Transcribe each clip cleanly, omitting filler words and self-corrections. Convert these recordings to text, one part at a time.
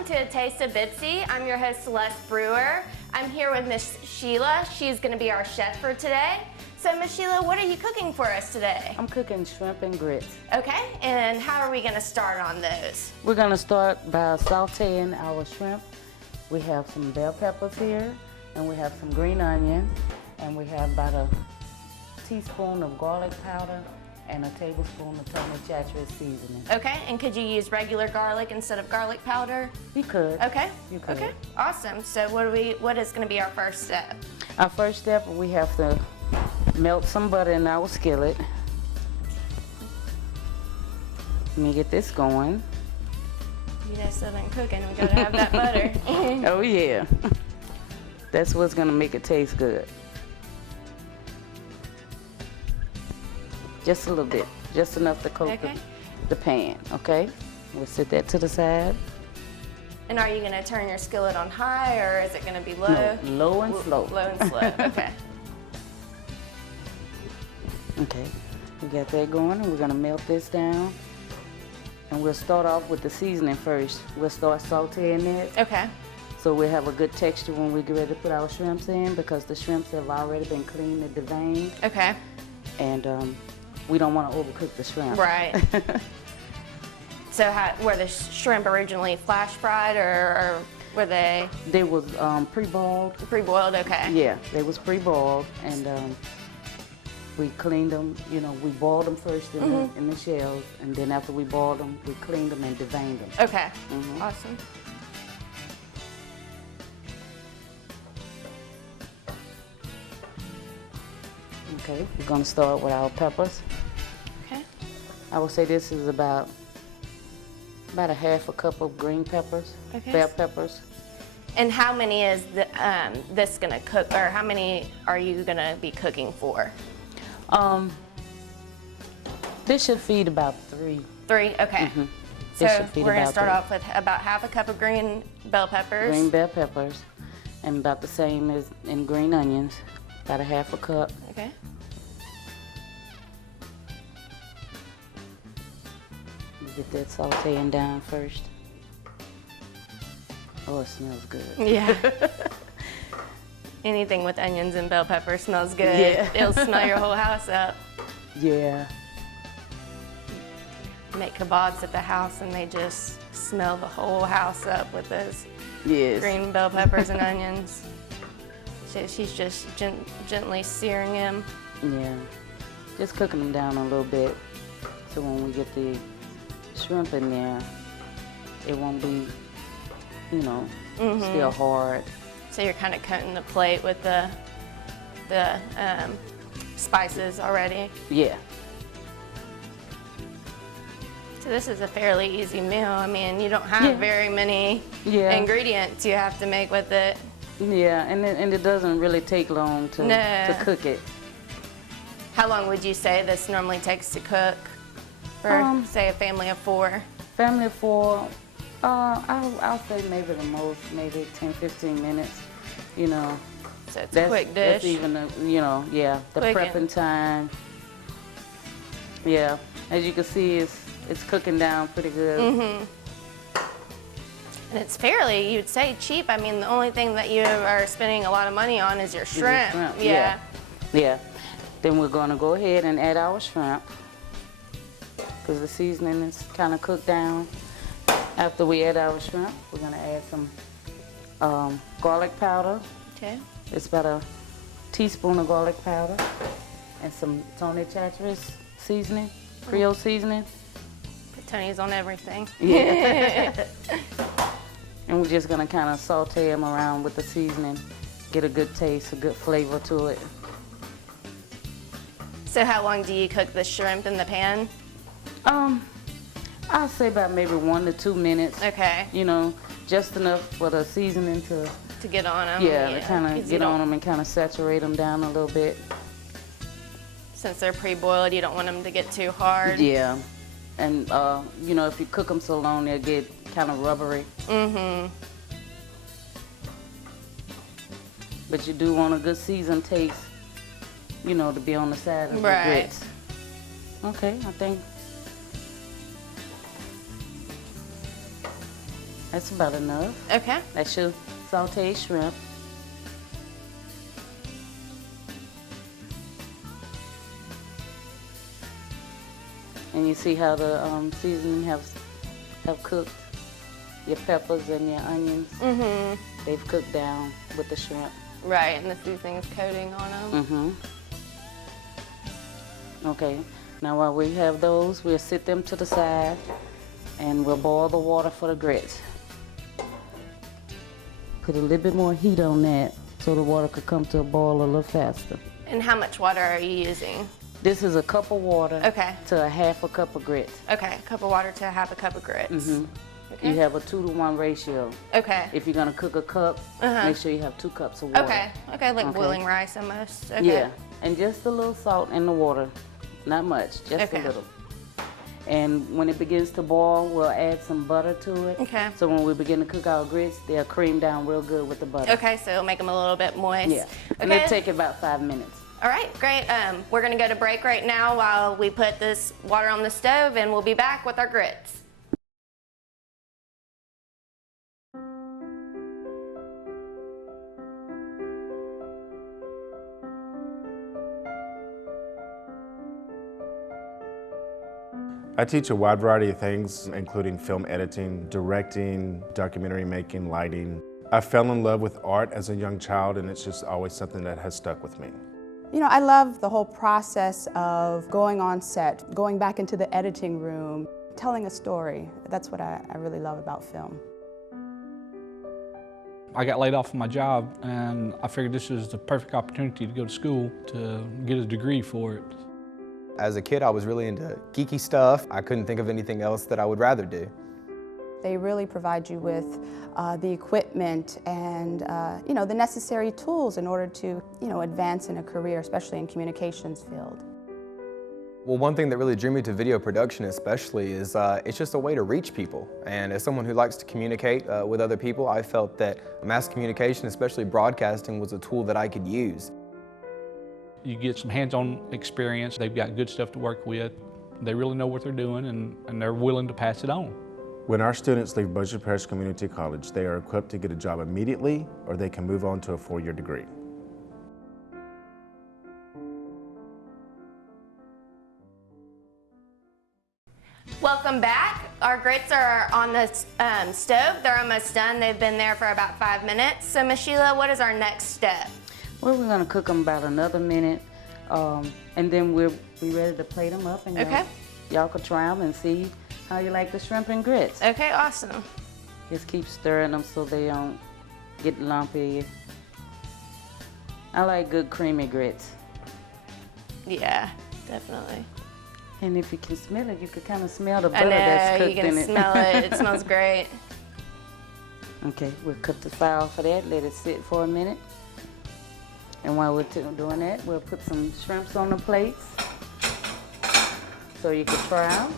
Welcome to A Taste of BPCC. I'm your host, Celeste Brewer. I'm here with Miss Sheila. She's going to be our chef for today. So, Miss Sheila, what are you cooking for us today? I'm cooking shrimp and grits. Okay, and how are we going to start on those? We're going to start by sauteing our shrimp. We have some bell peppers here, and we have some green onion, and we have about a teaspoon of garlic powder and a tablespoon of Tony Chachere's seasoning. Okay, and could you use regular garlic instead of garlic powder? You could. Okay. You could. Okay, awesome. So what is going to be our first step? Our first step, we have to melt some butter in our skillet. Let me get this going. You know, Southern cooking, we gotta have that butter. Oh yeah. That's what's gonna make it taste good. Just a little bit, just enough to coat the pan, okay? We'll set that to the side. And are you gonna turn your skillet on high, or is it gonna be low? No, low and slow. Low and slow, okay. Okay, we got that going, and we're gonna melt this down. And we'll start off with the seasoning first. We'll start sauteing it. Okay. So we'll have a good texture when we get ready to put our shrimps in, because the shrimps have already been cleaned and deveined. Okay. And we don't want to overcook the shrimp. Right. So were the shrimp originally flash fried, or were they? They was pre-boiled. Pre-boiled, okay. Yeah, they was pre-boiled, and we cleaned them. You know, we boiled them first in the shells, and then after we boiled them, we cleaned them and deveined them. Okay. Awesome. Okay, we're gonna start with our peppers. Okay. I would say this is about a half a cup of green peppers, bell peppers. And how many is this gonna cook, or how many are you gonna be cooking for? This should feed about 3. 3, okay. So we're gonna start off with about half a cup of green bell peppers. Green bell peppers, and about the same as in green onions, about a half a cup. Okay. Get that sauteing down first. Oh, it smells good. Yeah. Anything with onions and bell pepper smells good. Yeah. It'll smell your whole house up. Yeah. Make kebabs at the house and they just smell the whole house up with those green bell peppers and onions. She's just gently searing them. Yeah. Just cooking them down a little bit, so when we get the shrimp in there, it won't be, you know, still hard. So you're kind of coating the plate with the spices already. Yeah. So this is a fairly easy meal. I mean, you don't have very many ingredients you have to make with it. Yeah, and it doesn't really take long to cook it. How long would you say this normally takes to cook for, say, a family of 4? Family of 4, I'll say maybe the most, maybe 10, 15 minutes, you know. So it's a quick dish. That's even, you know, the prepping time. Yeah, as you can see, it's cooking down pretty good. And it's fairly, you'd say, cheap. I mean, the only thing that you are spending a lot of money on is your shrimp. Yeah. Then we're going to go ahead and add our shrimp, because the seasoning is kind of cooked down. After we add our shrimp, we're going to add some garlic powder. Okay. It's about a teaspoon of garlic powder and some Tony Chachere's seasoning, Creole seasoning. Put Tony's on everything. Yeah. And we're just going to kind of saute them around with the seasoning, get a good taste, a good flavor to it. So how long do you cook the shrimp in the pan? I'll say about maybe 1 to 2 minutes. Okay. You know, just enough for the seasoning to get on them. Yeah, to kind of get on them and kind of saturate them down a little bit. Since they're pre-boiled, you don't want them to get too hard. Yeah. And, you know, if you cook them so long, they'll get kind of rubbery. But you do want a good seasoned taste, you know, to be on the side of the grits. Okay, I think That's about enough. Okay. That's your sauteed shrimp. And you see how the seasoning have cooked? Your peppers and your onions. Mm-hmm. They've cooked down with the shrimp. Right, and the seasoning is coating on them. Mm-hmm. Okay, now while we have those, we'll sit them to the side and we'll boil the water for the grits. Put a little bit more heat on that so the water could come to a boil a little faster. And how much water are you using? This is a cup of water to a half a cup of grits. Okay, a cup of water to a half a cup of grits. Mm-hmm. Okay. You have a 2-to-1 ratio. Okay. If you're gonna cook a cup, make sure you have 2 cups of water. Okay, like boiling rice almost. Okay. Yeah, and just a little salt in the water. Not much, just a little. And when it begins to boil, we'll add some butter to it. Okay. So when we begin to cook our grits, they'll cream down real good with the butter. Okay, so it'll make them a little bit moist. Yeah, and it'll take about 5 minutes. All right, great. We're gonna go to break right now while we put this water on the stove, and we'll be back with our grits. I teach a wide variety of things, including film editing, directing, documentary making, lighting. I fell in love with art as a young child, and it's just always something that has stuck with me. You know, I love the whole process of going on set, going back into the editing room, telling a story. That's what I really love about film. I got laid off from my job, and I figured this was the perfect opportunity to go to school to get a degree for it. As a kid, I was really into geeky stuff. I couldn't think of anything else that I would rather do. They really provide you with the equipment and you know, the necessary tools in order to, you know, advance in a career, especially in communications field. Well, one thing that really drew me to video production especially is it's just a way to reach people. And as someone who likes to communicate with other people, I felt that mass communication, especially broadcasting, was a tool that I could use. You get some hands-on experience. They've got good stuff to work with. They really know what they're doing, and they're willing to pass it on. When our students leave Bossier Parish Community College, they are equipped to get a job immediately, or they can move on to a 4-year degree. Welcome back. Our grits are on the stove. They're almost done. They've been there for about 5 minutes. So, Ms. Sheila, what is our next step? Well, we're gonna cook them about another minute, and then we'll be ready to plate them up, and y'all can try them and see how you like the shrimp and grits. Okay, awesome. Just keep stirring them so they don't get lumpy. I like good creamy grits. Yeah, definitely. And if you can smell it, you can kind of smell the butter that's cooked in it. I know, you can smell it. It smells great. Okay, we'll cut the fire for that, let it sit for a minute. And while we're doing that, we'll put some shrimps on the plates so you can try them.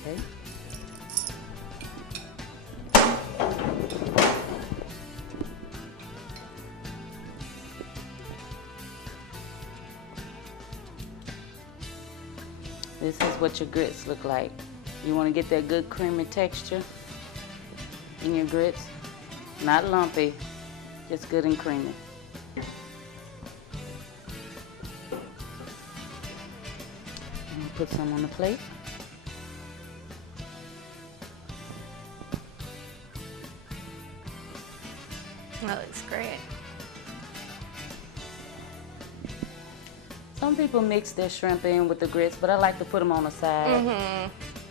Okay. This is what your grits look like. You want to get that good creamy texture in your grits. Not lumpy, just good and creamy. And put some on the plate. That looks great. Some people mix their shrimp in with the grits, but I like to put them on the side.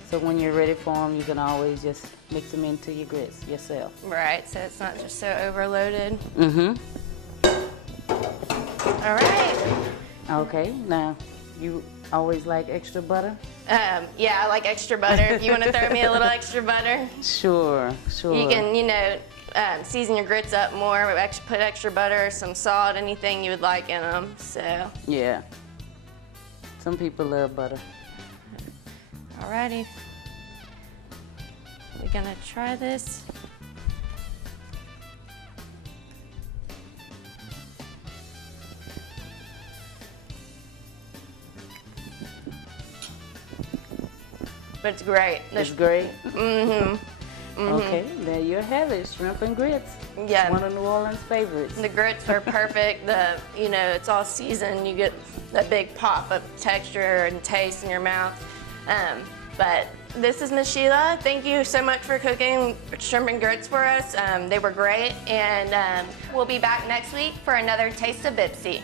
So when you're ready for them, you can always just mix them into your grits yourself. Right, so it's not just so overloaded. Mm-hmm. All right. Okay, now you always like extra butter? Yeah, I like extra butter. If you want to throw me a little extra butter. Sure, sure. You can, you know, season your grits up more, put extra butter, some salt, anything you would like in them. So. Yeah. Some people love butter. Alrighty. We're gonna try this. But it's great. It's great? Mm-hmm. Okay, there you have it, shrimp and grits. Yeah. One of New Orleans' favorites. The grits are perfect. It's all seasoned. You get that big pop of texture and taste in your mouth. But this is Miss Sheila. Thank you so much for cooking shrimp and grits for us. They were great, and we'll be back next week for another Taste of BPCC.